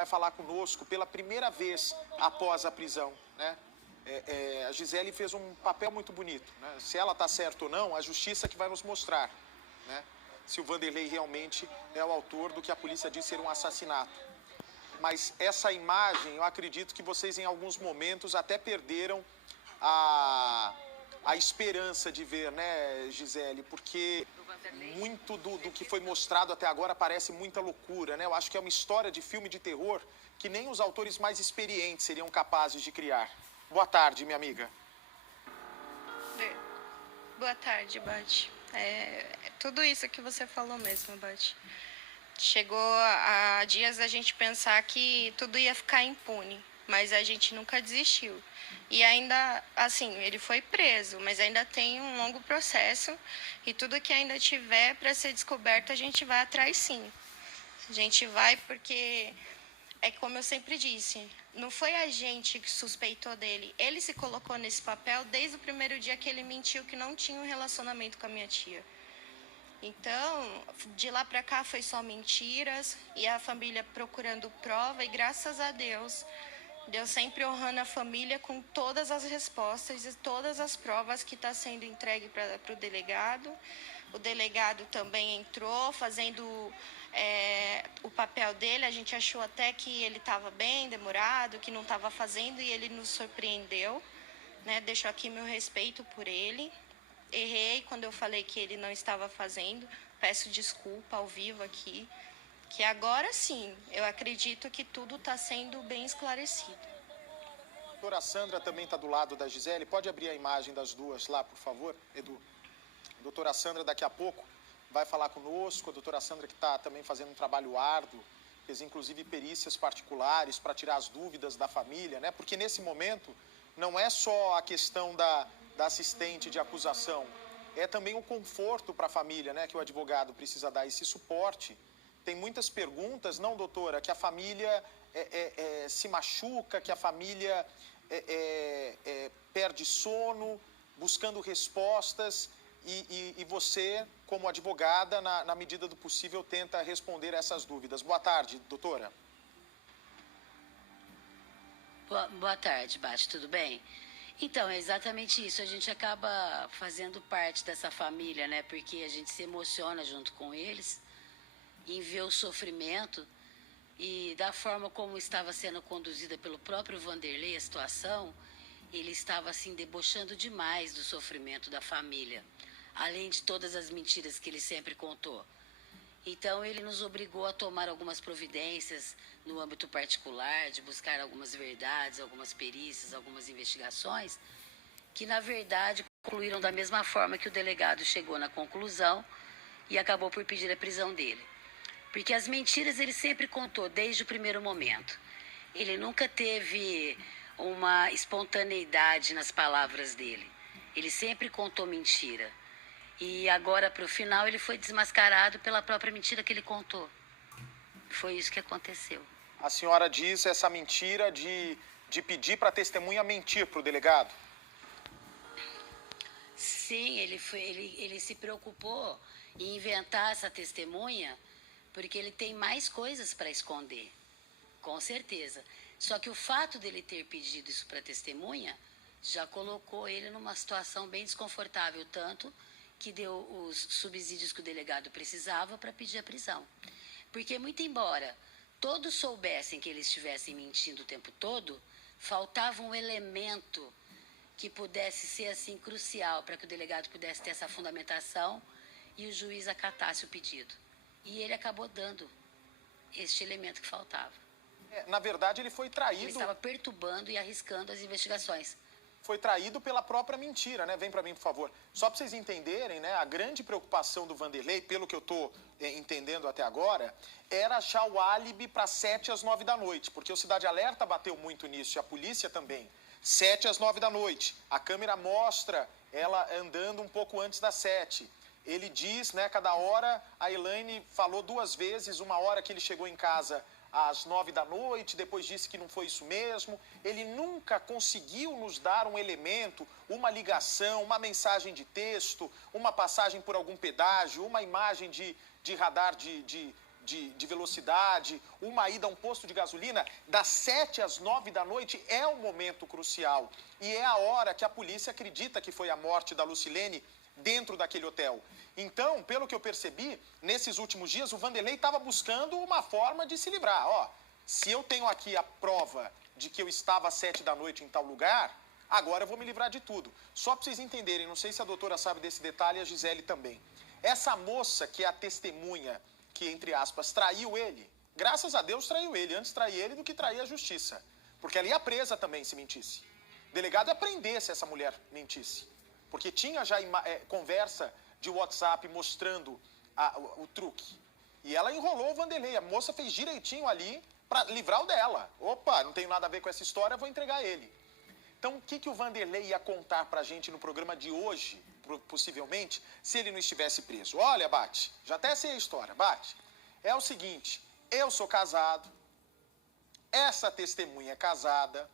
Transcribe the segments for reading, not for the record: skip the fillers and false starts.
vai falar conosco pela primeira vez após a prisão, né? A Gisele fez um papel muito bonito, né? Se ela está certa ou não, a justiça que vai nos mostrar, né? Se o Vanderlei realmente é o autor do que a polícia diz ser um assassinato. Mas essa imagem, eu acredito que vocês em alguns momentos até perderam a esperança de ver, né, Gisele? Porque muito do que foi mostrado até agora parece muita loucura, né? Eu acho que é uma história de filme de terror que nem os autores mais experientes seriam capazes de criar. Boa tarde, minha amiga. Boa tarde, Bate. Tudo isso que você falou mesmo, Bate. Chegou a dias da gente pensar que tudo ia ficar impune, mas a gente nunca desistiu. E ainda, assim, ele foi preso, mas ainda tem um longo processo e tudo que ainda tiver para ser descoberto, a gente vai atrás sim. A gente vai porque, é como eu sempre disse, não foi a gente que suspeitou dele. Ele se colocou nesse papel desde o primeiro dia que ele mentiu que não tinha um relacionamento com a minha tia. Então, de lá para cá foi só mentiras e a família procurando prova e graças a Deus, Deus sempre honrando a família com todas as respostas e todas as provas que está sendo entregue para o delegado. O delegado também entrou fazendo o papel dele. A gente achou até que ele estava bem demorado, que não estava fazendo e ele nos surpreendeu, né? Deixo aqui meu respeito por ele. Errei quando eu falei que ele não estava fazendo. Peço desculpa ao vivo aqui. Que agora sim, eu acredito que tudo está sendo bem esclarecido. A doutora Sandra também está do lado da Gisele. Pode abrir a imagem das duas lá, por favor, Edu? A doutora Sandra daqui a pouco vai falar conosco. A doutora Sandra que está também fazendo um trabalho árduo, fez inclusive perícias particulares para tirar as dúvidas da família, né? Porque nesse momento não é só a questão da assistente de acusação, é também o conforto para a família, né, que o advogado precisa dar, esse suporte. Tem muitas perguntas, não, doutora, que a família se machuca, que a família perde sono, buscando respostas, e você, como advogada, na medida do possível, tenta responder essas dúvidas. Boa tarde, doutora. Boa tarde, Bate, tudo bem? Então, é exatamente isso. A gente acaba fazendo parte dessa família, né? Porque a gente se emociona junto com eles em ver o sofrimento e da forma como estava sendo conduzida pelo próprio Vanderlei a situação, ele estava assim debochando demais do sofrimento da família, além de todas as mentiras que ele sempre contou. Então, ele nos obrigou a tomar algumas providências no âmbito particular, de buscar algumas verdades, algumas perícias, algumas investigações, que, na verdade, concluíram da mesma forma que o delegado chegou na conclusão e acabou por pedir a prisão dele. Porque as mentiras ele sempre contou desde o primeiro momento. Ele nunca teve uma espontaneidade nas palavras dele. Ele sempre contou mentira. E agora, para o final, ele foi desmascarado pela própria mentira que ele contou. Foi isso que aconteceu. A senhora diz essa mentira de pedir para a testemunha mentir para o delegado? Sim, ele se preocupou em inventar essa testemunha porque ele tem mais coisas para esconder, com certeza. Só que o fato dele ter pedido isso para a testemunha já colocou ele numa situação bem desconfortável, tanto que deu os subsídios que o delegado precisava para pedir a prisão. Porque, muito embora todos soubessem que eles estivessem mentindo o tempo todo, faltava um elemento que pudesse ser assim crucial para que o delegado pudesse ter essa fundamentação e o juiz acatasse o pedido. E ele acabou dando este elemento que faltava. Na verdade, ele foi traído... Ele estava perturbando e arriscando as investigações. Foi traído pela própria mentira, né? Vem para mim, por favor. Só para vocês entenderem, né? A grande preocupação do Vanderlei, pelo que eu estou entendendo até agora, era achar o álibi para 7 às 9 da noite, porque o Cidade Alerta bateu muito nisso, e a polícia também. 7 às 9 da noite. A câmera mostra ela andando um pouco antes das 7. Ele diz, né? Cada hora, a Elaine falou 2 vezes, uma hora que ele chegou em casa às 9 da noite, depois disse que não foi isso mesmo. Ele nunca conseguiu nos dar um elemento, uma ligação, uma mensagem de texto, uma passagem por algum pedágio, uma imagem de radar de velocidade, uma ida a um posto de gasolina, das 7 às 9 da noite é um momento crucial. E é a hora que a polícia acredita que foi a morte da Lucilene dentro daquele hotel. Então, pelo que eu percebi, nesses últimos dias, o Vanderlei estava buscando uma forma de se livrar. Ó, se eu tenho aqui a prova de que eu estava às 7 da noite em tal lugar, agora eu vou me livrar de tudo. Só para vocês entenderem, não sei se a doutora sabe desse detalhe e a Gisele também. Essa moça que é a testemunha que, entre aspas, traiu ele, graças a Deus traiu ele, antes trair ele do que trair a justiça. Porque ela ia presa também se mentisse. O delegado ia prender se essa mulher mentisse. Porque tinha já conversa de WhatsApp mostrando o truque. E ela enrolou o Vanderlei, a moça fez direitinho ali para livrar o dela. Opa, não tenho nada a ver com essa história, vou entregar ele. Então, o que o Vanderlei ia contar pra gente no programa de hoje, possivelmente, se ele não estivesse preso? Olha, Bate, já até sei a história, Bate. É o seguinte, eu sou casado, essa testemunha é casada,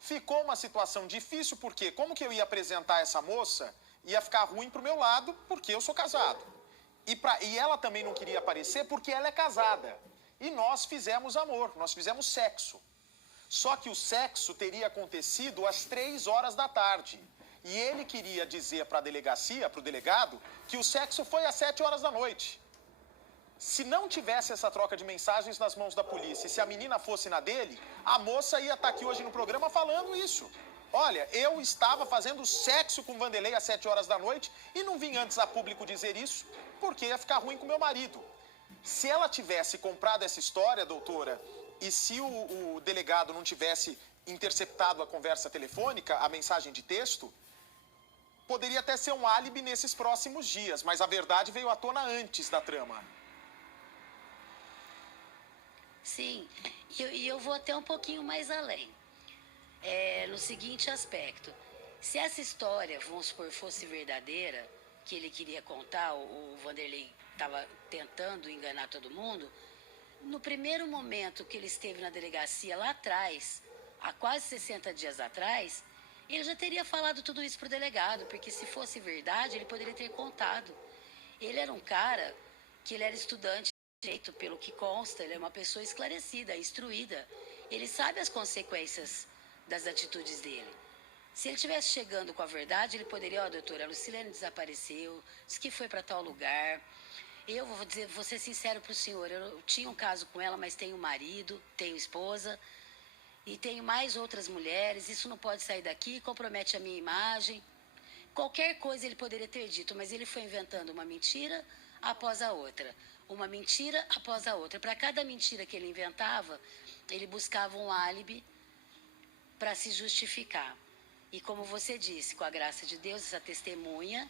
ficou uma situação difícil, porque como que eu ia apresentar essa moça, ia ficar ruim pro meu lado, porque eu sou casado. E ela também não queria aparecer porque ela é casada. E nós fizemos amor, nós fizemos sexo. Só que o sexo teria acontecido às 3 horas da tarde. E ele queria dizer para a delegacia, para o delegado, que o sexo foi às 7 horas da noite. Se não tivesse essa troca de mensagens nas mãos da polícia, e se a menina fosse na dele, a moça ia estar aqui hoje no programa falando isso. Olha, eu estava fazendo sexo com o Vanderlei às 7 horas da noite e não vim antes a público dizer isso, porque ia ficar ruim com meu marido. Se ela tivesse comprado essa história, doutora, e se o delegado não tivesse interceptado a conversa telefônica, a mensagem de texto, poderia até ser um álibi nesses próximos dias, mas a verdade veio à tona antes da trama. Sim, e eu vou até um pouquinho mais além. No seguinte aspecto, se essa história, vamos supor, fosse verdadeira, que ele queria contar, o Vanderlei estava tentando enganar todo mundo, no primeiro momento que ele esteve na delegacia lá atrás, há quase 60 dias atrás, ele já teria falado tudo isso para o delegado, porque se fosse verdade, ele poderia ter contado. Ele era um cara que ele era estudante de direito, pelo que consta, ele é uma pessoa esclarecida, instruída. Ele sabe as consequências das atitudes dele. Se ele estivesse chegando com a verdade, ele poderia, doutora, a Lucilene desapareceu, disse que foi para tal lugar. Eu vou ser sincero para o senhor, eu tinha um caso com ela, mas tenho marido, tenho esposa e tenho mais outras mulheres, isso não pode sair daqui, compromete a minha imagem. Qualquer coisa ele poderia ter dito, mas ele foi inventando uma mentira após a outra. Uma mentira após a outra. Para cada mentira que ele inventava, ele buscava um álibi para se justificar. E como você disse, com a graça de Deus, essa testemunha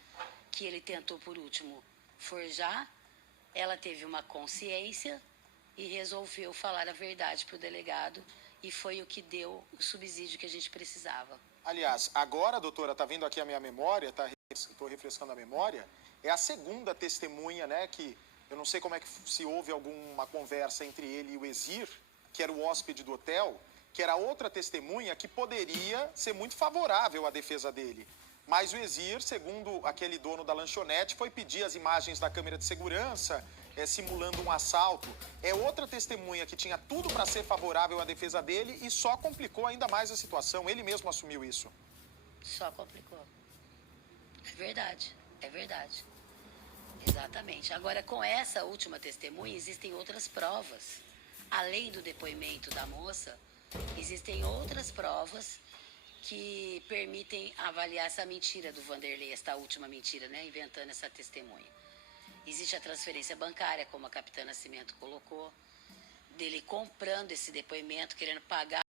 que ele tentou por último forjar, ela teve uma consciência e resolveu falar a verdade para o delegado e foi o que deu o subsídio que a gente precisava. Aliás, agora, doutora, tá vindo aqui a minha memória, estou refrescando a memória, é a segunda testemunha, né, que eu não sei como é que se houve alguma conversa entre ele e o Exir, que era o hóspede do hotel, que era outra testemunha que poderia ser muito favorável à defesa dele. Mas o Exir, segundo aquele dono da lanchonete, foi pedir as imagens da câmera de segurança, simulando um assalto. É outra testemunha que tinha tudo para ser favorável à defesa dele e só complicou ainda mais a situação. Ele mesmo assumiu isso. Só complicou. É verdade, é verdade. Exatamente. Agora, com essa última testemunha, existem outras provas. Além do depoimento da moça, existem outras provas que permitem avaliar essa mentira do Vanderlei, esta última mentira, né? Inventando essa testemunha. Existe a transferência bancária, como a capitã Nascimento colocou, dele comprando esse depoimento, querendo pagar